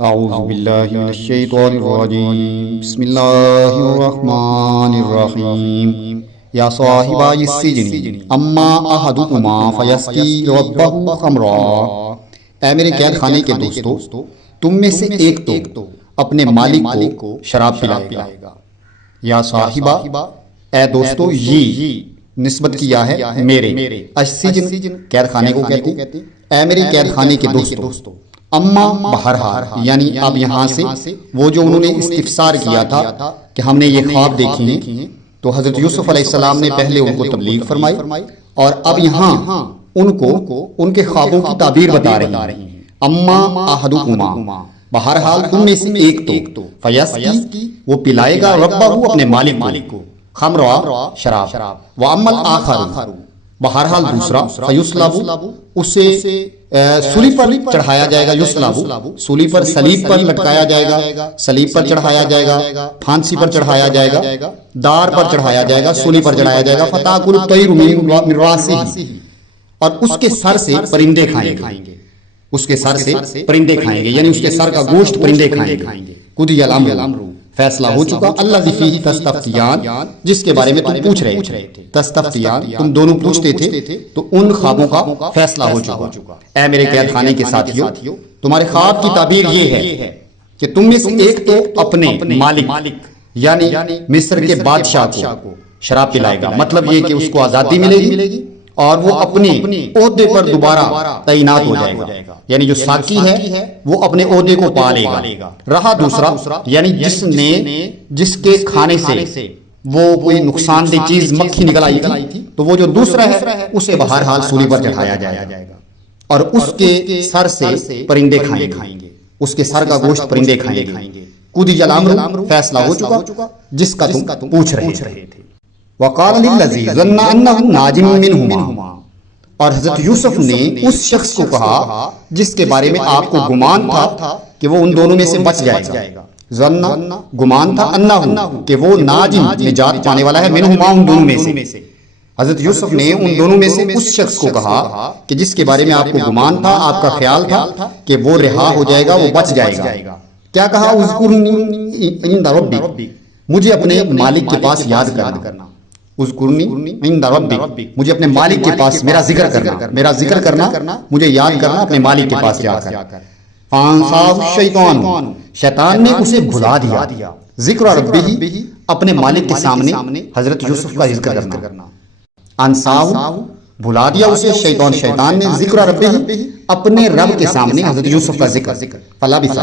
اعوذ باللہ من الشیطان الرجیم بسم اللہ الرحمن الرحیم یا صاحبای السجن اما احدکما فیسقی ربہ خمرا۔ اے میرے قید خانے کے دوستو، تم میں سے ایک تو اپنے مالک کو شراب پلائے گا۔ یا صاحبہ، اے دوستو، یہ نسبت کیا ہے میرے السجن قید خانے کو کہتے ہیں۔ اے میرے قید خانے کے دوستو، اما بہرحال، یعنی اب یہاں سے وہ جو انہوں نے استفسار کیا تھا کہ ہم نے یہ خواب دیکھے ہیں، تو حضرت یوسف علیہ السلام نے پہلے ان کو تبلیغ فرمائی اور اب یہاں ان کو ان کے خوابوں کی تعبیر بتا رہے ہیں۔ اما احدکما، بہرحال تم میں سے ایک تو فیسقی، وہ پلائے گا ربہ اپنے مالک کو خمرا، شراب، واما الاخر، بہرحال دوسرا فیصلب، اسے سولی پر چڑھایا جائے گا، یصلب، سولی پر صلیب پر لٹکایا جائے گا، صلیب پر چڑھایا جائے گا، پھانسی پر چڑھایا جائے گا، دار پر چڑھایا جائے گا، سولی پر چڑھایا جائے گا، فتاکل الطیر من راسہ، اور اس کے سر سے پرندے کھائیں گے، اس کے سر سے پرندے کھائیں گے، یعنی اس کے سر کا گوشت پرندے کھائیں گے۔ قضی الامر، فیصلہ ہو چکا، الذی فیہ تستفتیان، جس کے بارے میں تم پوچھ رہے تھے، تستفتیان، تم دونوں پوچھتے تھے، تو ان خوابوں کا فیصلہ ہو چکا۔ اے میرے قید خانے کے ساتھیوں، تمہارے خواب کی تعبیر یہ ہے کہ تم میں سے ایک تو اپنے مالک یعنی مصر کے بادشاہ کو شراب پلائے گا، مطلب یہ کہ اس کو آزادی ملے گی اور وہ اپنے عہدے پر دوبارہ تعینات ہو جائے گا، یعنی جو ساقی ہے وہ اپنے عہدے کو پالے گا۔ رہا دوسرا، یعنی جس کے کھانے سے وہ کوئی نقصان دہ چیز مکھی نکل آئی تھی، تو وہ جو دوسرا ہے اسے بہرحال سولی پر چڑھایا جائے گا اور اس کے سر سے پرندے کھائیں گے، اس کے سر کا گوشت پرندے کھائیں گے۔ قضی الامر، فیصلہ ہو چکا جس کا تم پوچھ رہے تھے۔ وقال للذی ظن انہ ناج منہما، اور حضرت یوسف نے اس شخص کو کہا جس کے بارے میں آپ کو گمان تھا کہ وہ ان دونوں میں سے بچ جائے گا۔ ظن، گمان تھا، انہ، کہ وہ ناج، نجات پانے والا ہے، منہما، ان دونوں میں سے۔ حضرت یوسف نے ان دونوں میں سے اس شخص کو کہا کہ جس کے بارے میں آپ کو گمان تھا، آپ کا خیال تھا کہ وہ رہا ہو جائے گا، وہ بچ جائے گا۔ کیا کہا؟ اذکرنی عند ربک، مجھے اپنے مالک کے پاس یاد کرنا، اذکرنی عند ربک، مجھے اپنے مالک کے پاس میرا ذکر کرنا، مجھے یاد کرنا اپنے مالک کے پاس جا کر۔ فانساہ الشیطان، شیطان نے اسے بھلا دیا، ذکر ربہ، اپنے مالک کے سامنے حضرت یوسف کا ذکر کرنا۔ انساہ، بھلا دیا اسے شیطان نے ذکر ربہ، اپنے رب کے سامنے حضرت یوسف کا ذکر۔ فلبث،